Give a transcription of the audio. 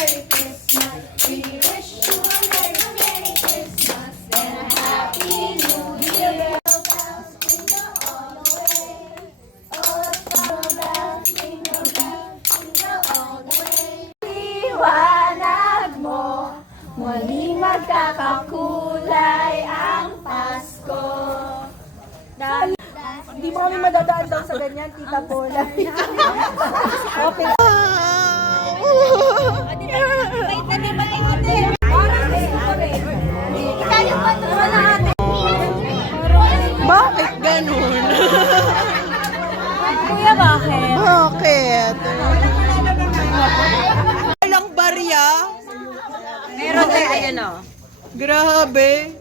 Merry Christmas. We wish you a Merry Christmas and a Happy New Year. Bells jingle all the way. Oh, jingle bells, jingle all the way. Liwanag mo, muling magkakakulay ang Pasko. Hindi mo kami madadaan daw sa ganyan, Tita Paula. Okay. Bakit ganun? Kuya, bakit? Bakit? Walang barya? Meron tayo, ayun o. Grabe.